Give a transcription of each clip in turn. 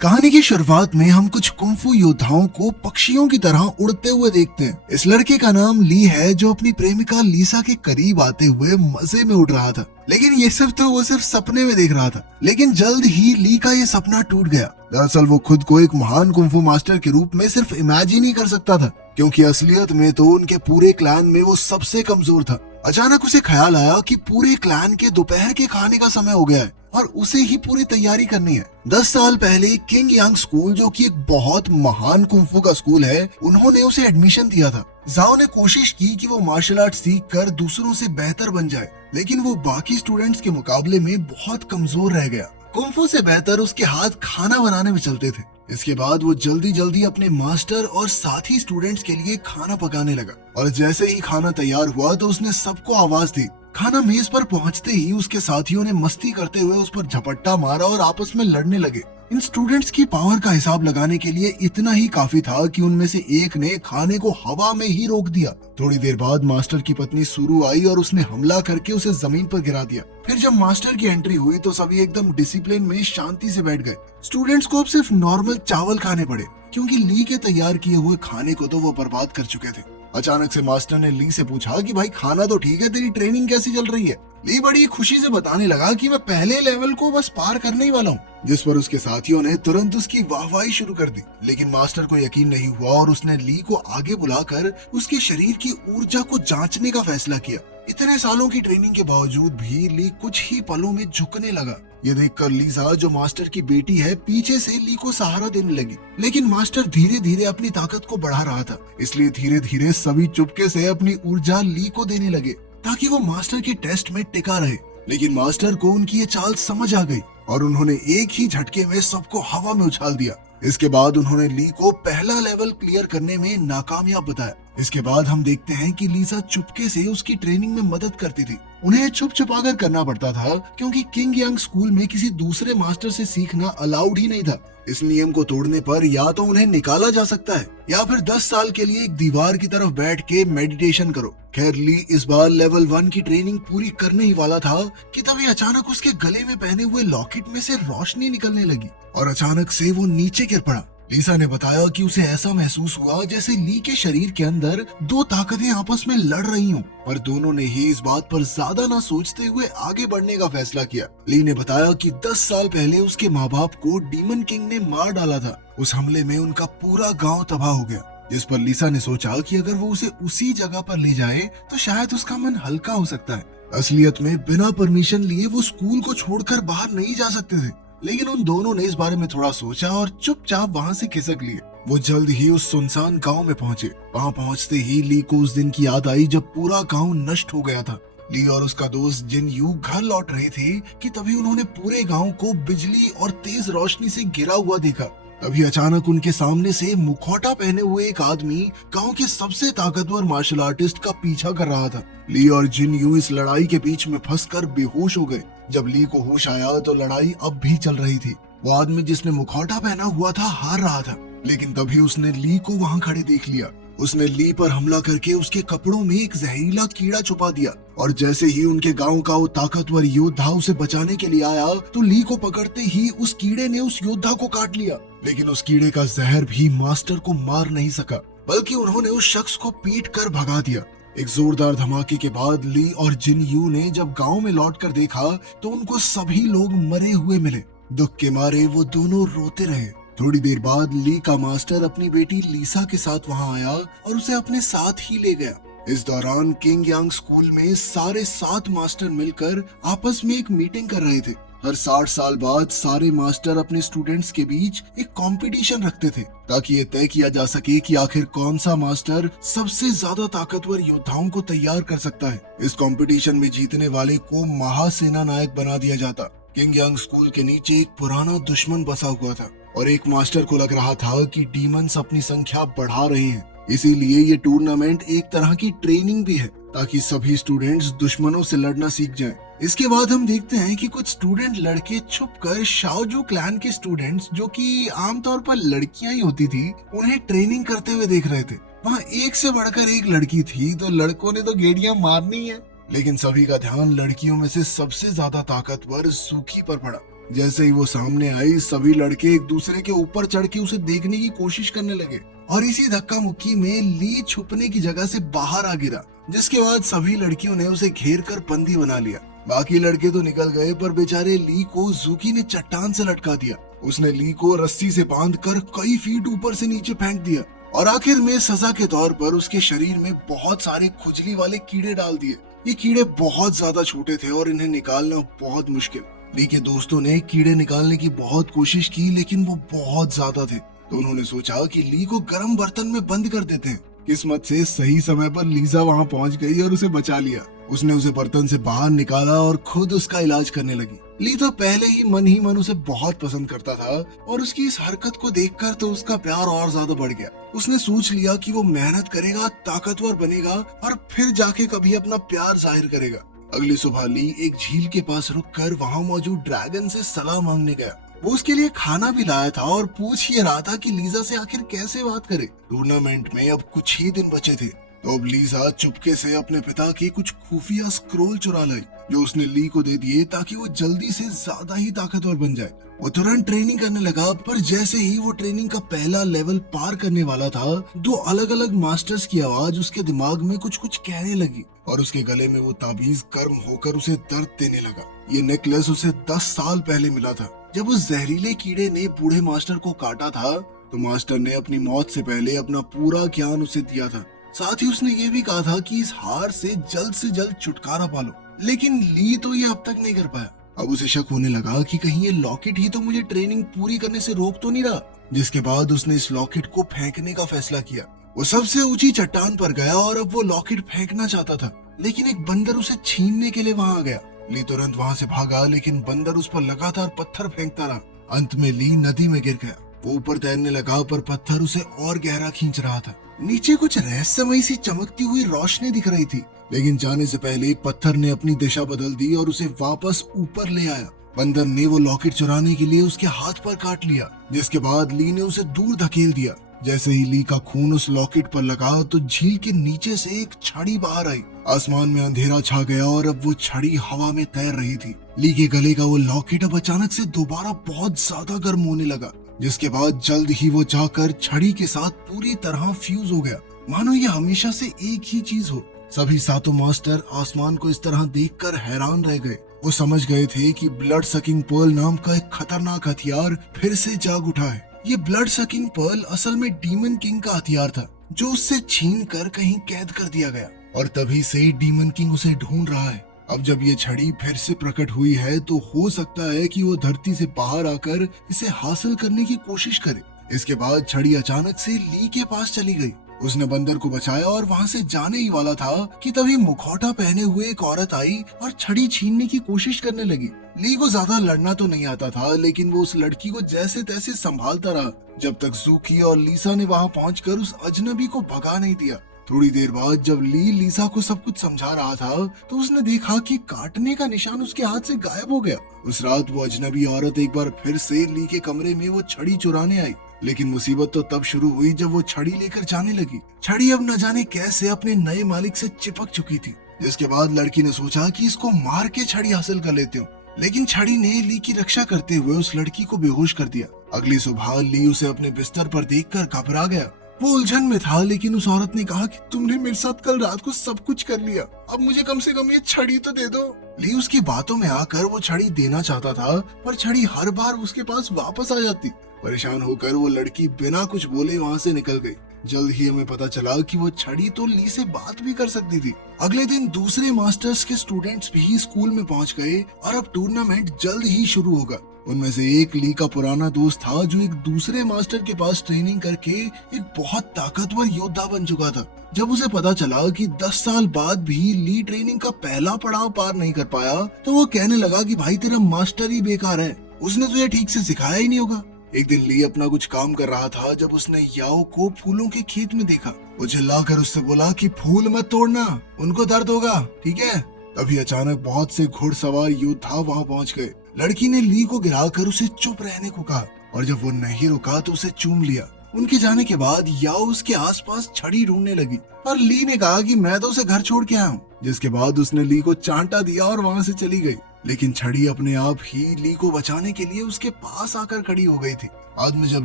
कहानी की शुरुआत में हम कुछ कुंफू योद्धाओं को पक्षियों की तरह उड़ते हुए देखते हैं। इस लड़के का नाम ली है जो अपनी प्रेमिका लीसा के करीब आते हुए मजे में उड़ रहा था, लेकिन ये सब तो वो सिर्फ सपने में देख रहा था। लेकिन जल्द ही ली का ये सपना टूट गया। दरअसल वो खुद को एक महान कुंफू मास्टर के रूप में सिर्फ इमेजिन ही कर सकता था, क्योंकि असलियत में तो उनके पूरे क्लैन में वो सबसे कमजोर था। अचानक उसे ख्याल आया कि पूरे क्लैन के दोपहर के खाने का समय हो गया है और उसे ही पूरी तैयारी करनी है। 10 साल पहले किंग यांग स्कूल, जो कि एक बहुत महान कुंफू का स्कूल है, उन्होंने उसे एडमिशन दिया था। जाओ ने कोशिश की कि वो मार्शल आर्ट सीख कर दूसरों से बेहतर बन जाए, लेकिन वो बाकी स्टूडेंट्स के मुकाबले में बहुत कमजोर रह गया। कुंफू से बेहतर उसके हाथ खाना बनाने में चलते थे। इसके बाद वो जल्दी जल्दी अपने मास्टर और साथी स्टूडेंट्स के लिए खाना पकाने लगा, और जैसे ही खाना तैयार हुआ तो उसने सबको आवाज दी। खाना मेज पर पहुंचते ही उसके साथियों ने मस्ती करते हुए उस पर झपट्टा मारा और आपस में लड़ने लगे। इन स्टूडेंट्स की पावर का हिसाब लगाने के लिए इतना ही काफी था कि उनमें से एक ने खाने को हवा में ही रोक दिया। थोड़ी देर बाद मास्टर की पत्नी सुरु आई और उसने हमला करके उसे जमीन पर गिरा दिया। फिर जब मास्टर की एंट्री हुई तो सभी एकदम डिसिप्लिन में शांति से बैठ गए। स्टूडेंट्स को अब सिर्फ नॉर्मल चावल खाने पड़े, क्योंकि ली के तैयार किए हुए खाने को तो वो बर्बाद कर चुके थे। अचानक से मास्टर ने ली से पूछा कि भाई खाना तो ठीक है, तेरी ट्रेनिंग कैसी चल रही है? ली बड़ी खुशी से बताने लगा कि मैं पहले लेवल को बस पार करने ही वाला हूँ, जिस पर उसके साथियों ने तुरंत उसकी वाहवाही शुरू कर दी। लेकिन मास्टर को यकीन नहीं हुआ और उसने ली को आगे बुलाकर उसके शरीर की ऊर्जा को जांचने का फैसला किया। इतने सालों की ट्रेनिंग के बावजूद भी ली कुछ ही पलों में झुकने लगा। ये देखकर लीसा, जो मास्टर की बेटी है, पीछे से ली को सहारा देने लगी। लेकिन मास्टर धीरे धीरे अपनी ताकत को बढ़ा रहा था, इसलिए धीरे धीरे सभी चुपके से अपनी ऊर्जा ली को देने लगे ताकि वो मास्टर के टेस्ट में टिका रहे। लेकिन मास्टर को उनकी ये चाल समझ आ गई और उन्होंने एक ही झटके में सबको हवा में उछाल दिया। इसके बाद उन्होंने ली को पहला लेवल क्लियर करने में नाकामयाब बताया। इसके बाद हम देखते हैं कि लीसा चुपके से उसकी ट्रेनिंग में मदद करती थी। उन्हें छुप छुपा कर करना पड़ता था, क्योंकि किंग यांग स्कूल में किसी दूसरे मास्टर से सीखना अलाउड ही नहीं था। इस नियम को तोड़ने पर या तो उन्हें निकाला जा सकता है या फिर 10 साल के लिए एक दीवार की तरफ बैठ के मेडिटेशन करो। खैर, ली इस बार लेवल 1 की ट्रेनिंग पूरी करने ही वाला था कि तभी अचानक उसके गले में पहने हुए लॉकेट में से रोशनी निकलने लगी और अचानक से वो नीचे गिर पड़ा। लीसा ने बताया कि उसे ऐसा महसूस हुआ जैसे ली के शरीर के अंदर दो ताकतें आपस में लड़ रही हों, पर दोनों ने ही इस बात पर ज्यादा ना सोचते हुए आगे बढ़ने का फैसला किया। ली ने बताया कि 10 साल पहले उसके माँ बाप को डीमन किंग ने मार डाला था। उस हमले में उनका पूरा गांव तबाह हो गया, जिस पर लीसा ने सोचा कि अगर वो उसे उसी जगह पर ले जाए तो शायद उसका मन हल्का हो सकता है। असलियत में बिना परमिशन लिए वो स्कूल को छोड़कर बाहर नहीं जा सकते थे, लेकिन उन दोनों ने इस बारे में थोड़ा सोचा और चुपचाप वहाँ से खिसक लिए। वो जल्द ही उस सुनसान गांव में पहुंचे। वहाँ पहुंचते ही ली को उस दिन की याद आई जब पूरा गांव नष्ट हो गया था। ली और उसका दोस्त जिन यू घर लौट रहे थे कि तभी उन्होंने पूरे गांव को बिजली और तेज रोशनी से घिरा हुआ देखा। तभी अचानक उनके सामने से मुखौटा पहने हुए एक आदमी गांव के सबसे ताकतवर मार्शल आर्टिस्ट का पीछा कर रहा था। ली और जिन यू इस लड़ाई के बीच में फंसकर बेहोश हो गए। जब ली को होश आया तो लड़ाई अब भी चल रही थी। वो आदमी जिसने मुखौटा पहना हुआ था हार रहा था, लेकिन तभी उसने ली को वहाँ खड़े देख लिया। उसने ली पर हमला करके उसके कपड़ों में एक जहरीला कीड़ा छुपा दिया, और जैसे ही उनके गांव का वो ताकतवर योद्धा उसे बचाने के लिए आया तो ली को पकड़ते ही उस कीड़े ने उस योद्धा को काट लिया। लेकिन उस कीड़े का जहर भी मास्टर को मार नहीं सका, बल्कि उन्होंने उस शख्स को पीट कर भगा दिया। एक जोरदार धमाके के बाद ली और जिन यू ने जब गांव में लौटकर देखा तो उनको सभी लोग मरे हुए मिले। दुख के मारे वो दोनों रोते रहे। थोड़ी देर बाद ली का मास्टर अपनी बेटी लीसा के साथ वहां आया और उसे अपने साथ ही ले गया। इस दौरान किंग यांग स्कूल में सारे 7 मास्टर मिलकर आपस में एक मीटिंग कर रहे थे। हर 60 साल बाद सारे मास्टर अपने स्टूडेंट्स के बीच एक कंपटीशन रखते थे, ताकि ये तय किया जा सके कि आखिर कौन सा मास्टर सबसे ज्यादा ताकतवर योद्धाओं को तैयार कर सकता है। इस कंपटीशन में जीतने वाले को महासेना नायक बना दिया जाता। किंग यांग स्कूल के नीचे एक पुराना दुश्मन बसा हुआ था और एक मास्टर को लग रहा था कि डीमंस अपनी संख्या बढ़ा रहे हैं, इसीलिए ये टूर्नामेंट एक तरह की ट्रेनिंग भी है ताकि सभी स्टूडेंट्स दुश्मनों से लड़ना सीख जाएं। इसके बाद हम देखते हैं कि कुछ स्टूडेंट लड़के छुपकर शाओजू क्लैन के स्टूडेंट्स, जो कि आमतौर पर लड़कियां ही होती थी, उन्हें ट्रेनिंग करते हुए देख रहे थे। वहाँ एक से बढ़कर एक लड़की थी, तो लड़कों ने तो गेड़ियां मारनी है, लेकिन सभी का ध्यान लड़कियों में से सबसे ज्यादा ताकतवर सूखी पर पड़ा। जैसे ही वो सामने आई, सभी लड़के एक दूसरे के ऊपर चढ़ के उसे देखने की कोशिश करने लगे और इसी धक्का मुक्की में ली छुपने की जगह से बाहर आ गिरा, जिसके बाद सभी लड़कियों ने उसे घेर कर बंदी बना लिया। बाकी लड़के तो निकल गए, पर बेचारे ली को जूकी ने चट्टान से लटका दिया। उसने ली को रस्सी से बांधकर कई फीट ऊपर से नीचे फेंक दिया और आखिर में सजा के तौर पर उसके शरीर में बहुत सारे खुजली वाले कीड़े डाल दिए। ये कीड़े बहुत ज्यादा छोटे थे और इन्हें निकालना बहुत मुश्किल। ली के दोस्तों ने कीड़े निकालने की बहुत कोशिश की, लेकिन वो बहुत ज्यादा थे, तो उन्होंने सोचा कि ली को गर्म बर्तन में बंद कर देते हैं। किस्मत से सही समय पर लीजा वहां पहुंच गई और उसे बचा लिया। उसने उसे बर्तन से बाहर निकाला और खुद उसका इलाज करने लगी। ली तो पहले ही मन उसे बहुत पसंद करता था और उसकी इस हरकत को देखकर तो उसका प्यार और ज्यादा बढ़ गया। उसने सोच लिया कि वो मेहनत करेगा, ताकतवर बनेगा और फिर जाके कभी अपना प्यार जाहिर करेगा। अगली सुबह ली एक झील के पास रुककर वहां मौजूद ड्रैगन से सलाह मांगने गया। वो उसके लिए खाना भी लाया था और पूछ ही रहा था कि लीजा से आखिर कैसे बात करे। टूर्नामेंट में अब कुछ ही दिन बचे थे, तो अब लीजा चुपके से अपने पिता के कुछ खुफिया स्क्रोल चुरा लाई, जो उसने ली को दे दिए ताकि वो जल्दी से ज्यादा ही ताकतवर बन जाए। वो तुरंत ट्रेनिंग करने लगा, पर जैसे ही वो ट्रेनिंग का पहला लेवल पार करने वाला था, दो अलग अलग मास्टर्स की आवाज उसके दिमाग में कुछ कुछ कहने लगी और उसके गले में वो ताबीज गर्म होकर उसे दर्द देने लगा। ये नेकलेस उसे 10 साल पहले मिला था। जब उस जहरीले कीड़े ने बूढ़े मास्टर को काटा था, तो मास्टर ने अपनी मौत से पहले अपना पूरा ज्ञान उसे दिया था। साथ ही उसने ये भी कहा था कि इस हार से जल्द छुटकारा पालो, लेकिन ली तो ये अब तक नहीं कर पाया। अब उसे शक होने लगा कि कहीं ये लॉकेट ही तो मुझे ट्रेनिंग पूरी करने से रोक तो नहीं रहा, जिसके बाद उसने इस लॉकेट को फेंकने का फैसला किया। वो सबसे ऊंची चट्टान पर गया और अब वो लॉकेट फेंकना चाहता था, लेकिन एक बंदर उसे छीनने के लिए वहां आ गया। ली तुरंत वहां से भागा, लेकिन बंदर उस पर लगातार पत्थर फेंकता रहा। अंत में ली नदी में गिर गया। वो ऊपर तैरने लगा, पर पत्थर उसे और गहरा खींच रहा था। नीचे कुछ रहस्यमयी सी चमकती हुई रोशनी दिख रही थी, लेकिन जाने से पहले पत्थर ने अपनी दिशा बदल दी और उसे वापस ऊपर ले आया। बंदर ने वो लॉकेट चुराने के लिए उसके हाथ पर काट लिया, जिसके बाद ली ने उसे दूर धकेल दिया। जैसे ही ली का खून उस लॉकेट पर लगा, तो झील के नीचे से एक छड़ी बाहर आई। आसमान में अंधेरा छा गया और अब वो छड़ी हवा में तैर रही थी। ली के गले का वो लॉकेट अब अचानक से दोबारा बहुत ज्यादा गर्म होने लगा, जिसके बाद जल्द ही वो जाकर छड़ी के साथ पूरी तरह फ्यूज हो गया, मानो ये हमेशा से एक ही चीज हो। सभी सातों मास्टर आसमान को इस तरह देखकर हैरान रह गए। वो समझ गए थे कि ब्लड सकिंग पर्ल नाम का एक खतरनाक हथियार फिर से जाग उठा है। ये ब्लड सकिंग पर्ल असल में डीमन किंग का हथियार था, जो उससे छीन कर कहीं कैद कर दिया गया, और तभी से डीमन किंग उसे ढूंढ रहा है। अब जब ये छड़ी फिर से प्रकट हुई है, तो हो सकता है कि वो धरती से बाहर आकर इसे हासिल करने की कोशिश करे। इसके बाद छड़ी अचानक से ली के पास चली गई। उसने बंदर को बचाया और वहां से जाने ही वाला था कि तभी मुखौटा पहने हुए एक औरत आई और छड़ी छीनने की कोशिश करने लगी। ली को ज्यादा लड़ना तो नहीं आता था, लेकिन वो उस लड़की को जैसे तैसे संभालता रहा, जब तक जूकी और लीसा ने वहां पहुंचकर उस अजनबी को भगा नहीं दिया। थोड़ी देर बाद जब ली लीसा को सब कुछ समझा रहा था, तो उसने देखा कि काटने का निशान उसके हाथ से गायब हो गया। उस रात वो अजनबी औरत एक बार फिर से ली के कमरे में वो छड़ी चुराने आई, लेकिन मुसीबत तो तब शुरू हुई जब वो छड़ी लेकर जाने लगी। छड़ी अब न जाने कैसे अपने नए मालिक से चिपक चुकी थी, जिसके बाद लड़की ने सोचा कि इसको मार के छड़ी हासिल कर लेते हो, लेकिन छड़ी ने ली की रक्षा करते हुए उस लड़की को बेहोश कर दिया। अगली सुबह ली उसे अपने बिस्तर पर देखकर घबरा गया। वो उलझन में था, लेकिन उस औरत ने कहा कि तुमने मेरे साथ कल रात को सब कुछ कर लिया, अब मुझे कम से कम ये छड़ी तो दे दो। ली उसकी बातों में आकर वो छड़ी देना चाहता था, पर छड़ी हर बार उसके पास वापस आ जाती। परेशान होकर वो लड़की बिना कुछ बोले वहां से निकल गई। जल्द ही हमें पता चला कि वो छड़ी तो ली से बात भी कर सकती थी। अगले दिन दूसरे मास्टर्स के स्टूडेंट्स भी स्कूल में पहुंच गए और अब टूर्नामेंट जल्द ही शुरू होगा। उनमें से एक ली का पुराना दोस्त था, जो एक दूसरे मास्टर के पास ट्रेनिंग करके एक बहुत ताकतवर योद्धा बन चुका था। जब उसे पता चला कि 10 साल बाद भी ली ट्रेनिंग का पहला पड़ाव पार नहीं कर पाया, तो वो कहने लगा कि भाई तेरा मास्टर ही बेकार है, उसने तुझे ठीक से सिखाया ही नहीं होगा। एक दिन ली अपना कुछ काम कर रहा था, जब उसने याओ को फूलों के खेत में देखा। वो चिल्लाकर उससे बोला कि फूल मत तोड़ना, उनको दर्द होगा, ठीक है। तभी अचानक बहुत से घुड़सवार योद्धा वहां पहुंच गए। लड़की ने ली को गिराकर उसे चुप रहने को कहा, और जब वो नहीं रुका तो उसे चूम लिया। उनके जाने के बाद याओ उसके आसपास छड़ी ढूंढने लगी, और ली ने कहा कि मैं तो उसे घर छोड़ के आया हूँ, जिसके बाद उसने ली को चांटा दिया और वहां से चली गई। लेकिन छड़ी अपने आप ही ली को बचाने के लिए उसके पास आकर खड़ी हो गई थी। बाद में जब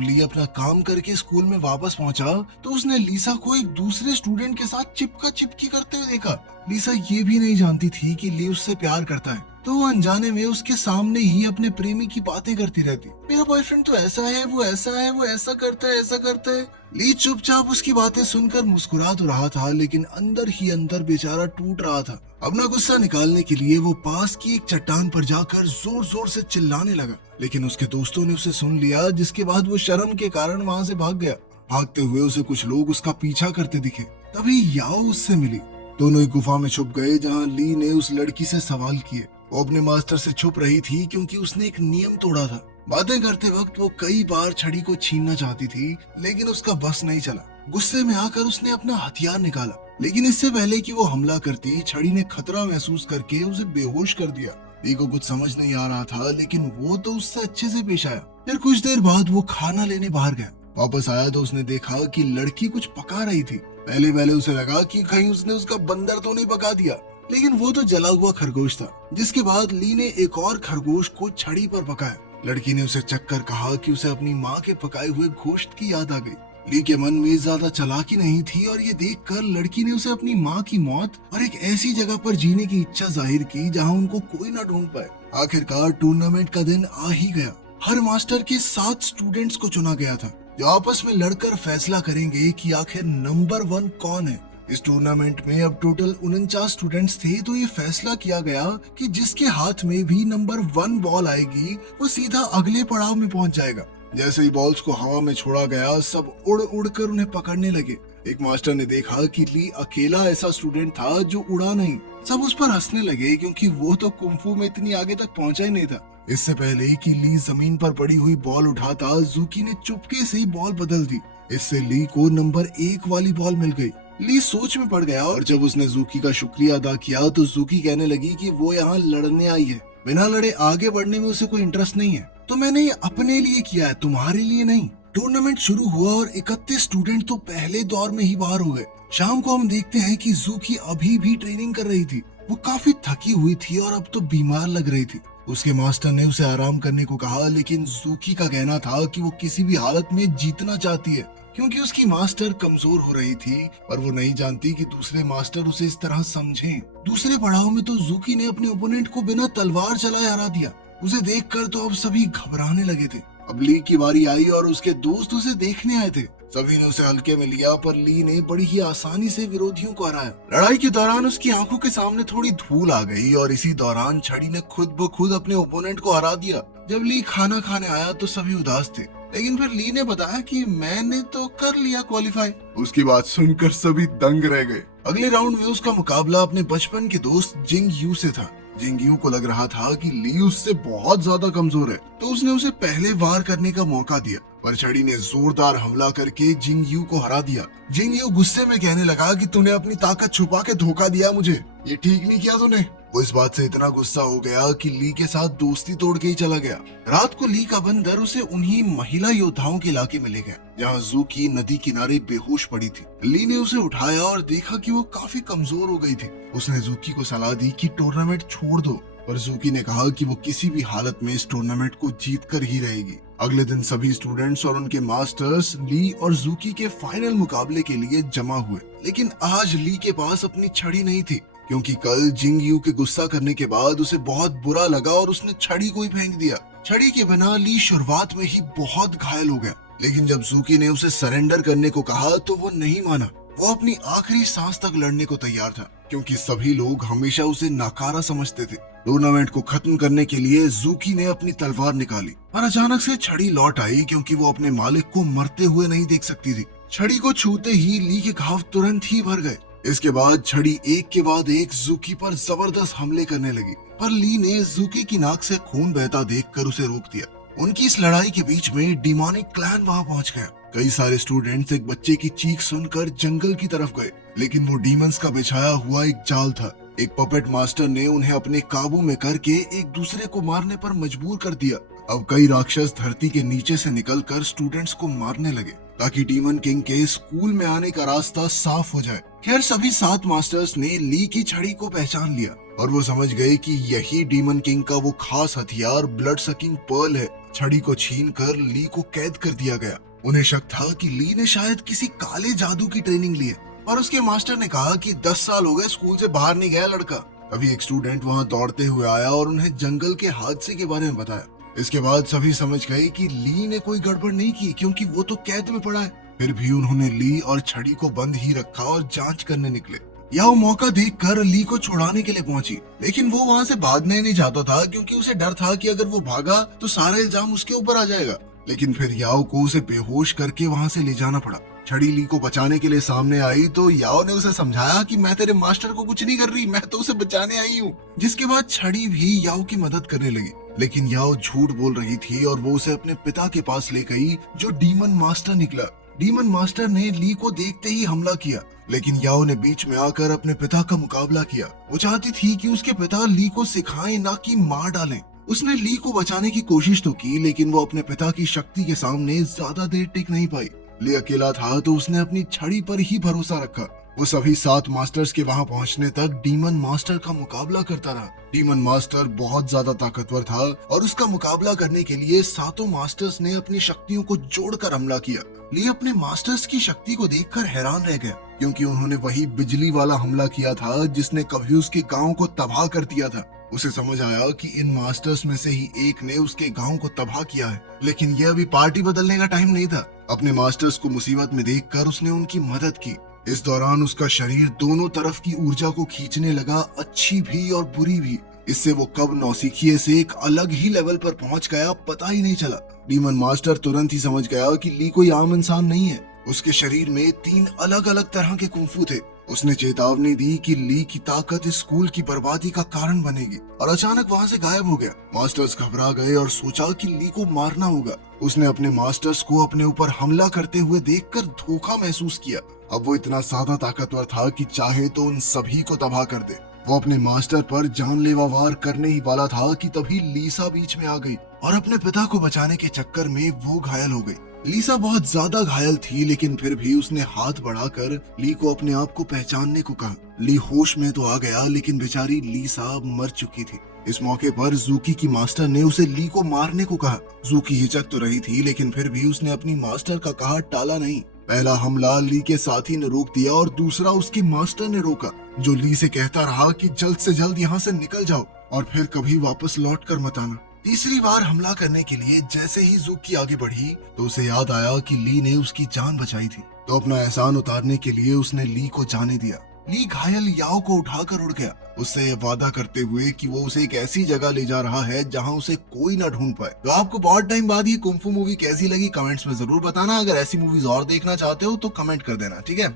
ली अपना काम करके स्कूल में वापस पहुंचा तो उसने लीसा को एक दूसरे स्टूडेंट के साथ चिपका चिपकी करते हुए देखा। लीसा ये भी नहीं जानती थी कि ली उससे प्यार करता है, तो वो अनजाने में उसके सामने ही अपने प्रेमी की बातें करती रहती। मेरा बॉयफ्रेंड तो ऐसा है, वो ऐसा है, वो ऐसा करता है, ऐसा करता है। ली चुपचाप उसकी बातें सुनकर मुस्कुरा तो रहा था, लेकिन अंदर ही अंदर बेचारा टूट रहा था। अपना गुस्सा निकालने के लिए वो पास की एक चट्टान पर जाकर जोर जोर से चिल्लाने लगा, लेकिन उसके दोस्तों ने उसे सुन लिया, जिसके बाद वो शर्म के कारण वहाँ से भाग गया। भागते हुए उसे कुछ लोग उसका पीछा करते दिखे। तभी याओ उससे मिली। दोनों एक गुफा में छुप गए जहाँ ली ने उस लड़की से सवाल किए। वो अपने मास्टर से छुप रही थी क्योंकि उसने एक नियम तोड़ा था। बातें करते वक्त वो कई बार छड़ी को छीनना चाहती थी, लेकिन उसका बस नहीं चला। गुस्से में आकर उसने अपना हथियार निकाला, लेकिन इससे पहले कि वो हमला करती, छड़ी ने खतरा महसूस करके उसे बेहोश कर दिया। ली को कुछ समझ नहीं आ रहा था, लेकिन वो तो उससे अच्छे से पेश आया। फिर कुछ देर बाद वो खाना लेने बाहर गया। वापस आया तो उसने देखा कि लड़की कुछ पका रही थी। पहले पहले उसे लगा कि कहीं उसने उसका बंदर तो नहीं पका दिया, लेकिन वो तो जला हुआ खरगोश था। जिसके बाद ली ने एक और खरगोश को छड़ी पर पकाया। लड़की ने उसे चक्कर कहा कि उसे अपनी माँ के पकाए हुए गोश्त की याद आ गई। ली के मन में ज्यादा चालाकी नहीं थी और ये देखकर लड़की ने उसे अपनी माँ की मौत और एक ऐसी जगह पर जीने की इच्छा जाहिर की जहाँ उनको कोई न ढूंढ पाए। आखिरकार टूर्नामेंट का दिन आ ही गया। हर मास्टर के 7 स्टूडेंट्स को चुना गया था, जो आपस में लड़कर फैसला करेंगे कि आखिर नंबर 1 कौन है। इस टूर्नामेंट में अब टोटल 49 स्टूडेंट्स थे, तो ये फैसला किया गया कि जिसके हाथ में भी नंबर 1 बॉल आएगी वो सीधा अगले पड़ाव में पहुंच जाएगा। जैसे ही बॉल्स को हवा में छोड़ा गया, सब उड़ उड़ कर उन्हें पकड़ने लगे। एक मास्टर ने देखा कि ली अकेला ऐसा स्टूडेंट था जो उड़ा नहीं। सब उस पर हंसने लगे क्योंकि वो तो कुंफू में इतनी आगे तक पहुंचा ही नहीं था। इससे पहले कि ली जमीन पर पड़ी हुई बॉल उठाता, जूकी ने चुपके से बॉल बदल दी। इससे ली को नंबर 1 वाली बॉल मिल गई। ली सोच में पड़ गया और जब उसने जूकी का शुक्रिया अदा किया तो जूकी कहने लगी कि वो यहाँ लड़ने आई है, बिना लड़े आगे बढ़ने में उसे कोई इंटरेस्ट नहीं है। तो मैंने ये अपने लिए किया है, तुम्हारे लिए नहीं। टूर्नामेंट शुरू हुआ और 31 स्टूडेंट तो पहले दौर में ही बाहर हो गए। शाम को हम देखते हैं कि जूकी अभी भी ट्रेनिंग कर रही थी। वो काफी थकी हुई थी और अब तो बीमार लग रही थी। उसके मास्टर ने उसे आराम करने को कहा, लेकिन जूकी का कहना था कि वो किसी भी हालत में जीतना चाहती है, क्योंकि उसकी मास्टर कमजोर हो रही थी। पर वो नहीं जानती कि दूसरे मास्टर उसे इस तरह समझें। दूसरे पड़ाव में तो जूकी ने अपने ओपोनेंट को बिना तलवार चलाए हरा दिया। उसे देखकर तो अब सभी घबराने लगे थे। अब ली की बारी आई और उसके दोस्त उसे देखने आए थे। सभी ने उसे हल्के में लिया, पर ली ने बड़ी ही आसानी से विरोधियों को हराया। लड़ाई के दौरान उसकी आंखों के सामने थोड़ी धूल आ गई और इसी दौरान छड़ी ने खुद ब खुद अपने ओपोनेंट को हरा दिया। जब ली खाना खाने आया तो सभी उदास थे, लेकिन फिर ली ने बताया कि मैंने तो कर लिया क्वालिफाई। उसकी बात सुनकर सभी दंग रह गए। अगले राउंड में उसका मुकाबला अपने बचपन के दोस्त जिंग यू से था। जिंग यू को लग रहा था कि ली उससे बहुत ज्यादा कमजोर है, तो उसने उसे पहले वार करने का मौका दिया, पर छड़ी ने जोरदार हमला करके जिंग यू को हरा दिया। जिंग यू गुस्से में कहने लगा कि तूने अपनी ताकत छुपा के धोखा दिया मुझे, ये ठीक नहीं किया तूने। वो इस बात से इतना गुस्सा हो गया कि ली के साथ दोस्ती तोड़ के ही चला गया। रात को ली का बंदर उसे उन्हीं महिला योद्धाओं के इलाके में ले गया, जहाँ जूकी नदी किनारे बेहोश पड़ी थी। ली ने उसे उठाया और देखा कि वो काफी कमजोर हो गई थी। उसने जूकी को सलाह दी कि टूर्नामेंट छोड़ दो, पर जूकी ने कहा कि वो किसी भी हालत में इस टूर्नामेंट को जीत कर ही रहेगी। अगले दिन सभी स्टूडेंट्स और उनके मास्टर्स ली और जूकी के फाइनल मुकाबले के लिए जमा हुए, लेकिन आज ली के पास अपनी छड़ी नहीं थी, क्योंकि कल जिंग यू के गुस्सा करने के बाद उसे बहुत बुरा लगा और उसने छड़ी को ही फेंक दिया। छड़ी के बिना ली शुरुआत में ही बहुत घायल हो गया, लेकिन जब जूकी ने उसे सरेंडर करने को कहा तो वो नहीं माना। वो अपनी आखिरी सांस तक लड़ने को तैयार था, क्योंकि सभी लोग हमेशा उसे नाकारा समझते थे। टूर्नामेंट को खत्म करने के लिए जूकी ने अपनी तलवार निकाली, पर अचानक से छड़ी लौट आई, क्योंकि वो अपने मालिक को मरते हुए नहीं देख सकती थी। छड़ी को छूते ही ली के घाव तुरंत ही भर गए। इसके बाद छड़ी एक के बाद एक जूकी पर जबरदस्त हमले करने लगी, पर ली ने जूकी की नाक से खून बहता देखकर उसे रोक दिया। उनकी इस लड़ाई के बीच में डिमोनिक क्लैन वहां पहुंच गया। कई सारे स्टूडेंट्स एक बच्चे की चीख सुनकर जंगल की तरफ गए, लेकिन वो डीमंस का बिछाया हुआ एक जाल था। एक पपेट मास्टर ने उन्हें अपने काबू में करके एक दूसरे को मारने पर मजबूर कर दिया। अब कई राक्षस धरती के नीचे से निकलकर स्टूडेंट्स को मारने लगे, ताकि डीमन किंग के स्कूल में आने का रास्ता साफ हो जाए। खैर सभी 7 मास्टर्स ने ली की छड़ी को पहचान लिया। और वो समझ गए कि यही डीमन किंग का वो खास हथियार ब्लड सकिंग पर्ल है। छड़ी को छीन कर ली को कैद कर दिया गया। उन्हें शक था कि ली ने शायद किसी काले जादू की ट्रेनिंग ली है, और उसके मास्टर ने कहा कि 10 साल हो गए स्कूल से बाहर नहीं गया लड़का। अभी एक स्टूडेंट वहां दौड़ते हुए आया और उन्हें जंगल के हादसे के बारे में बताया। इसके बाद सभी समझ गए कि ली ने कोई गड़बड़ नहीं की, क्योंकि वो तो कैद में पड़ा है। फिर भी उन्होंने ली और छड़ी को बंद ही रखा और जांच करने निकले। याओ मौका देखकर ली को छुड़ाने के लिए पहुंची, लेकिन वो वहां से भागने नहीं चाहता था, क्योंकि उसे डर था कि अगर वो भागा तो सारा इल्जाम उसके ऊपर आ जाएगा। लेकिन फिर याओ को उसे बेहोश करके वहां से ले जाना पड़ा। छड़ी ली को बचाने के लिए सामने आई तो याओ ने उसे समझाया कि मैं तेरे मास्टर को कुछ नहीं कर रही, मैं तो उसे बचाने आई हूँ। जिसके बाद छड़ी भी याओ की मदद करने लगी, लेकिन याओ झूठ बोल रही थी और वो उसे अपने पिता के पास ले गई, जो डीमन मास्टर निकला। डीमन मास्टर ने ली को देखते ही हमला किया, लेकिन याओ ने बीच में आकर अपने पिता का मुकाबला किया। वो चाहती थी कि उसके पिता ली को सिखाएं, ना कि मार डालें। उसने ली को बचाने की कोशिश तो की, लेकिन वो अपने पिता की शक्ति के सामने ज्यादा देर टिक नहीं पाई। ली अकेला था तो उसने अपनी छड़ी पर ही भरोसा रखा। वो सभी 7 मास्टर्स के वहां पहुंचने तक डीमन मास्टर का मुकाबला करता रहा। डीमन मास्टर बहुत ज्यादा ताकतवर था और उसका मुकाबला करने के लिए 7 मास्टर्स ने अपनी शक्तियों को जोड़कर हमला किया। ली अपने मास्टर्स की शक्ति को देखकर हैरान रह गया, क्योंकि उन्होंने वही बिजली वाला हमला किया था जिसने कभी उसके गांव को तबाह कर दिया था। उसे समझ आया कि इन मास्टर्स में से ही एक ने उसके गांव को तबाह किया है, लेकिन यह अभी पार्टी बदलने का टाइम नहीं था। अपने मास्टर्स को मुसीबत में देखकर उसने उनकी मदद की। इस दौरान उसका शरीर दोनों तरफ की ऊर्जा को खींचने लगा, अच्छी भी और बुरी भी। इससे वो कब नौसिखिए से एक अलग ही लेवल पर पहुंच गया, पता ही नहीं चला। डीमन मास्टर तुरंत ही समझ गया कि ली कोई आम इंसान नहीं है। उसके शरीर में 3 अलग अलग तरह के कुंफू थे। उसने चेतावनी दी कि ली की ताकत इस स्कूल की बर्बादी का कारण बनेगी, और अचानक वहां से गायब हो गया। मास्टर्स घबरा गए और सोचा कि ली को मारना होगा। उसने अपने मास्टर्स को अपने ऊपर हमला करते हुए देखकर धोखा महसूस किया। अब वो इतना ज्यादा ताकतवर था कि चाहे तो उन सभी को तबाह कर दे। वो अपने मास्टर पर जानलेवा वार करने ही वाला था कि तभी लीसा बीच में आ गई और अपने पिता को बचाने के चक्कर में वो घायल हो गई। लीसा बहुत ज्यादा घायल थी, लेकिन फिर भी उसने हाथ बढ़ाकर ली को अपने आप को पहचानने को कहा। ली होश में तो आ गया, लेकिन बेचारी लीसा मर चुकी थी। इस मौके पर जूकी की मास्टर ने उसे ली को मारने को कहा। जूकी हिचक तो रही थी, लेकिन फिर भी उसने अपनी मास्टर का कहा टाला नहीं। पहला हमला ली के साथी ने रोक दिया और दूसरा उसके मास्टर ने रोका, जो ली से कहता रहा कि जल्द से जल्द यहाँ से निकल जाओ और फिर कभी वापस लौट कर मत आना। तीसरी बार हमला करने के लिए जैसे ही जूकी आगे बढ़ी तो उसे याद आया कि ली ने उसकी जान बचाई थी, तो अपना एहसान उतारने के लिए उसने ली को जाने दिया। ली घायल याओ को उठाकर उड़ गया, उससे वादा करते हुए कि वो उसे एक ऐसी जगह ले जा रहा है जहां उसे कोई ना ढूंढ पाए। तो आपको बहुत टाइम बाद ये कुंफू मूवी कैसी लगी कमेंट्स में जरूर बताना। अगर ऐसी मूवीज और देखना चाहते हो तो कमेंट कर देना, ठीक है।